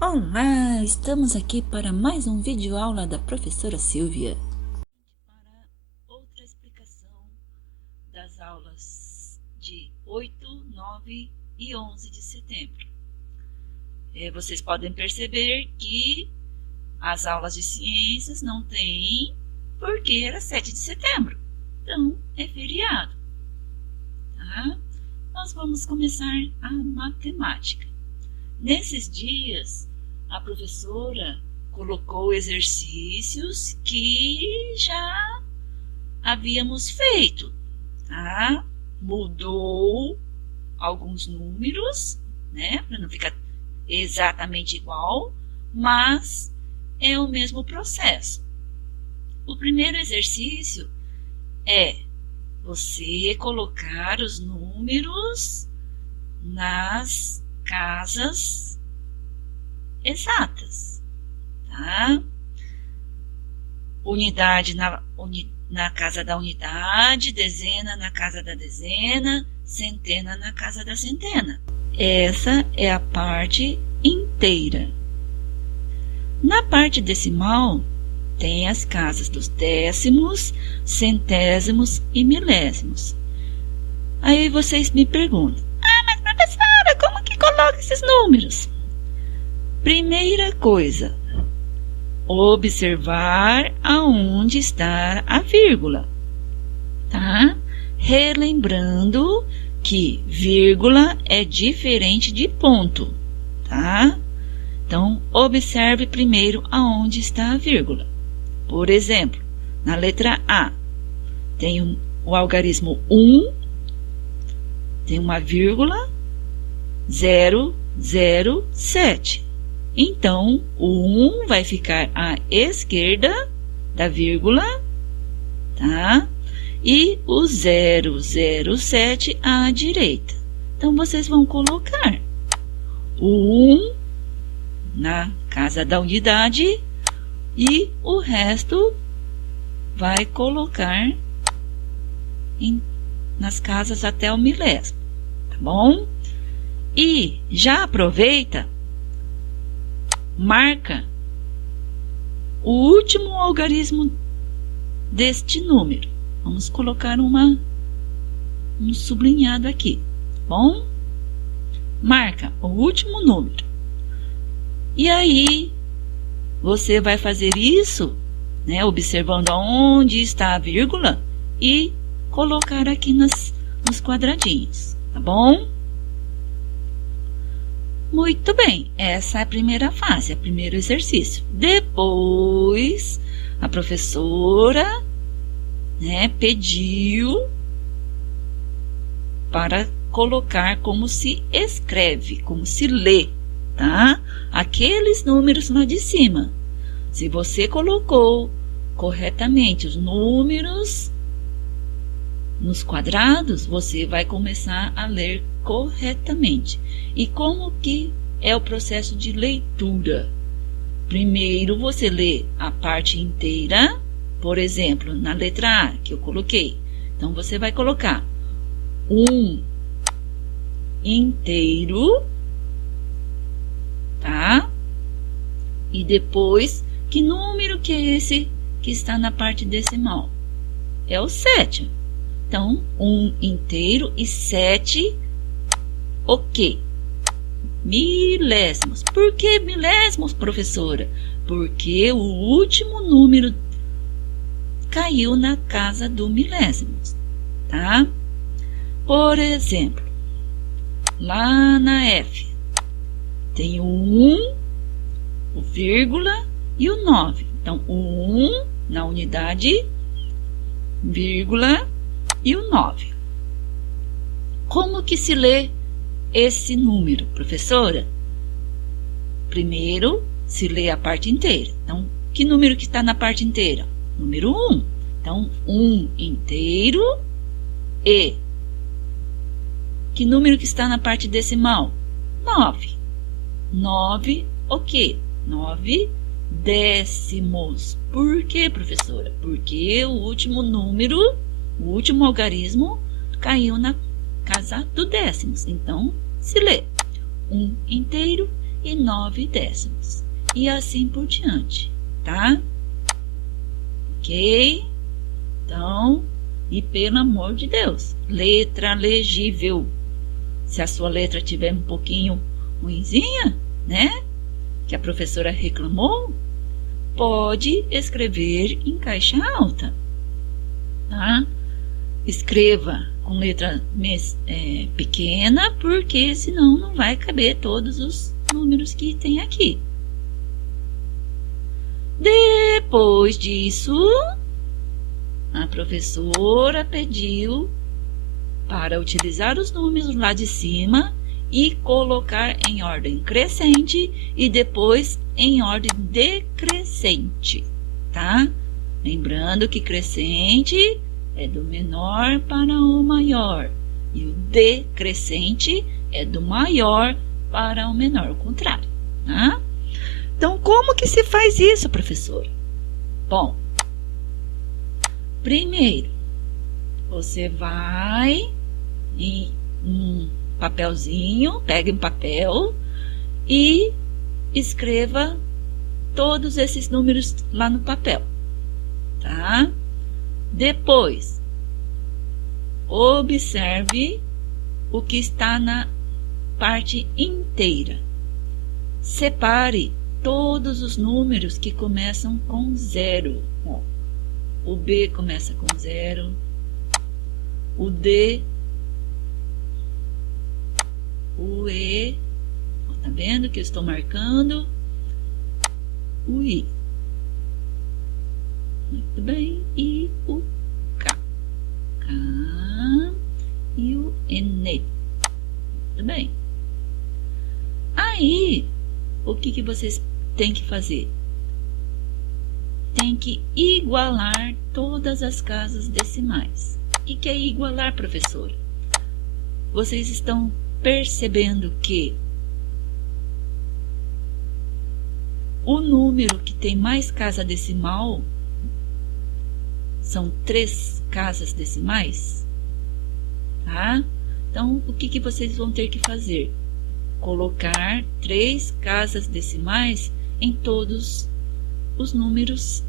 Olá, estamos aqui para mais um vídeo aula da professora Silvia. Para outra explicação das aulas de 8, 9 e 11 de setembro. Vocês podem perceber que as aulas de ciências não tem porque era 7 de setembro, então é feriado. Tá? Nós vamos começar a matemática. Nesses dias, a professora colocou exercícios que já havíamos feito, tá? Mudou alguns números, né? Para não ficar exatamente igual, mas é o mesmo processo. O primeiro exercício é você colocar os números nas casas exatas, tá? Unidade na casa da unidade, dezena na casa da dezena, centena na casa da centena. Essa é a parte inteira. Na parte decimal, tem as casas dos décimos, centésimos e milésimos. Aí vocês me perguntam, mas professora, como que coloca esses números? Primeira coisa, observar aonde está a vírgula, tá? Relembrando que vírgula é diferente de ponto, tá? Então, observe primeiro aonde está a vírgula. Por exemplo, na letra A, tem o algarismo 1, tem uma vírgula, 007. Então, o 1 vai ficar à esquerda da vírgula, tá? E o 007 à direita. Então, vocês vão colocar o 1 na casa da unidade e o resto vai colocar nas casas até o milésimo, tá bom? E já aproveita, marca o último algarismo deste número. Vamos colocar um sublinhado aqui, tá bom? Marca o último número. E aí, você vai fazer isso, né, observando aonde está a vírgula e colocar aqui nos quadradinhos, tá bom? Muito bem, essa é a primeira fase, é o primeiro exercício. Depois, a professora, né, pediu para colocar como se escreve, como se lê, tá? Aqueles números lá de cima. Se você colocou corretamente os números nos quadrados, você vai começar a ler corretamente. E como que é o processo de leitura? Primeiro você lê a parte inteira, por exemplo, na letra A que eu coloquei. Então você vai colocar 1 inteiro, tá? E depois, que número que é esse que está na parte decimal? É o 7. Então, 1 inteiro e 7, ok. Milésimos. Por que milésimos, professora? Porque o último número caiu na casa do milésimos, tá? Por exemplo, lá na F, tem o 1, o vírgula e o 9. Então, o 1 na unidade, vírgula e o 9. Como que se lê esse número, professora? Primeiro, se lê a parte inteira. Então, que número que está na parte inteira? Número 1. Então, 1 inteiro e que número que está na parte decimal? 9. 9, ok. 9 décimos. Por quê, professora? Porque o último número O último algarismo caiu na casa do décimos. Então, se lê 1 inteiro e 9 décimos. E assim por diante, tá? Ok? Então, e pelo amor de Deus, letra legível. Se a sua letra tiver um pouquinho ruinzinha, né? Que a professora reclamou, pode escrever em caixa alta, tá? Escreva com letra pequena, porque senão não vai caber todos os números que tem aqui. Depois disso, a professora pediu para utilizar os números lá de cima e colocar em ordem crescente e depois em ordem decrescente, tá? Lembrando que crescente é do menor para o maior e o decrescente é do maior para o menor, o contrário, tá? Então, como que se faz isso, professora? Bom, primeiro, você vai em um papelzinho, pegue um papel e escreva todos esses números lá no papel, tá? Depois, observe o que está na parte inteira. Separe todos os números que começam com 0. O B começa com 0, o D, o E, tá vendo que eu estou marcando? O I. Muito bem. E o K. K e o N. Muito bem. Aí, o que vocês têm que fazer? Tem que igualar todas as casas decimais. O que é igualar, professora? Vocês estão percebendo que o número que tem mais casa decimal são 3 casas decimais, tá? Então, o que vocês vão ter que fazer? Colocar 3 casas decimais em todos os números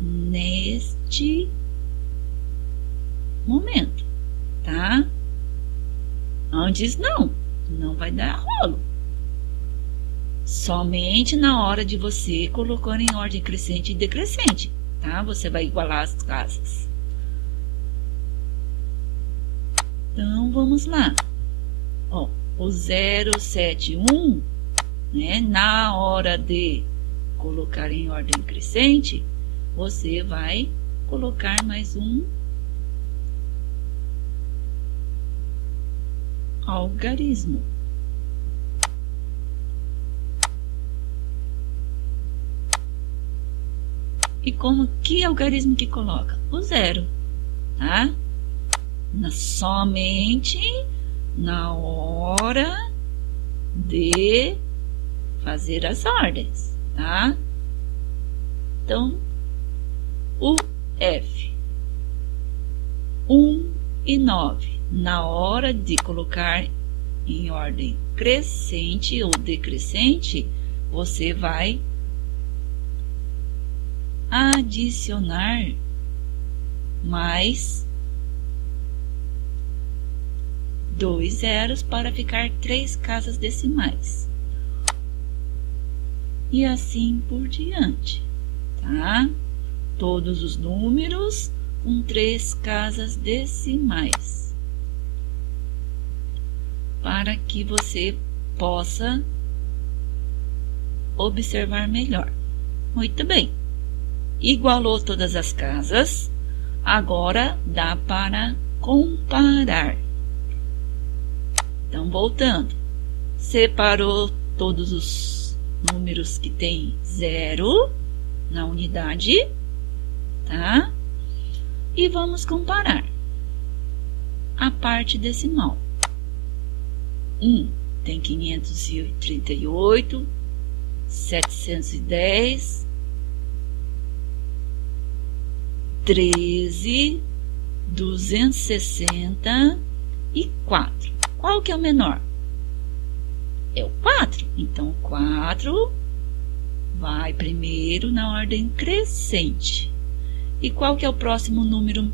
neste momento, tá? Antes não vai dar rolo. Somente na hora de você colocar em ordem crescente e decrescente, tá? Você vai igualar as casas. Então, vamos lá. Ó, o 071, né? Na hora de colocar em ordem crescente, você vai colocar mais um algarismo. E que algarismo que coloca? O 0, tá? Somente na hora de fazer as ordens, tá? Então, o F, 1 e 9, na hora de colocar em ordem crescente ou decrescente, você vai adicionar mais 2 zeros para ficar 3 casas decimais. E assim por diante, tá? Todos os números com 3 casas decimais. Para que você possa observar melhor. Muito bem. Igualou todas as casas. Agora dá para comparar. Então, voltando. Separou todos os números que tem 0 na unidade, tá? E vamos comparar a parte decimal. 1 tem 538, 710, 13.264. Qual que é o menor? É o 4. Então, o 4 vai primeiro na ordem crescente. E qual que é o próximo número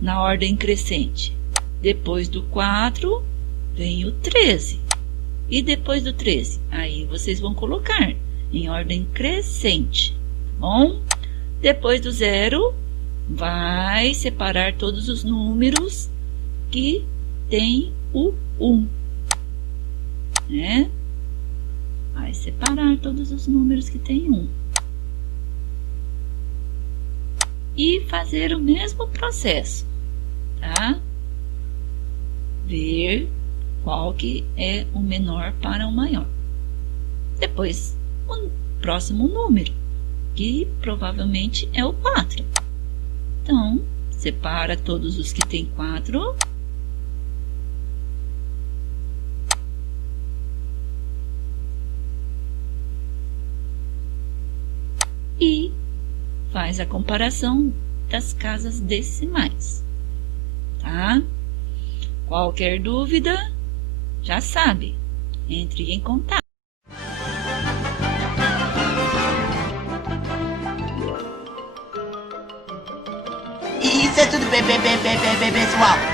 na ordem crescente? Depois do 4, vem o 13. E depois do 13? Aí vocês vão colocar em ordem crescente, tá bom? Depois do 0, vai separar todos os números que tem o 1, né? Vai separar todos os números que tem 1. E fazer o mesmo processo, tá? Ver qual que é o menor para o maior. Depois, o próximo número, que provavelmente é o 4. Então, separa todos os que tem 4. E faz a comparação das casas decimais, tá? Qualquer dúvida, já sabe, entre em contato. Isso é tudo, pessoal.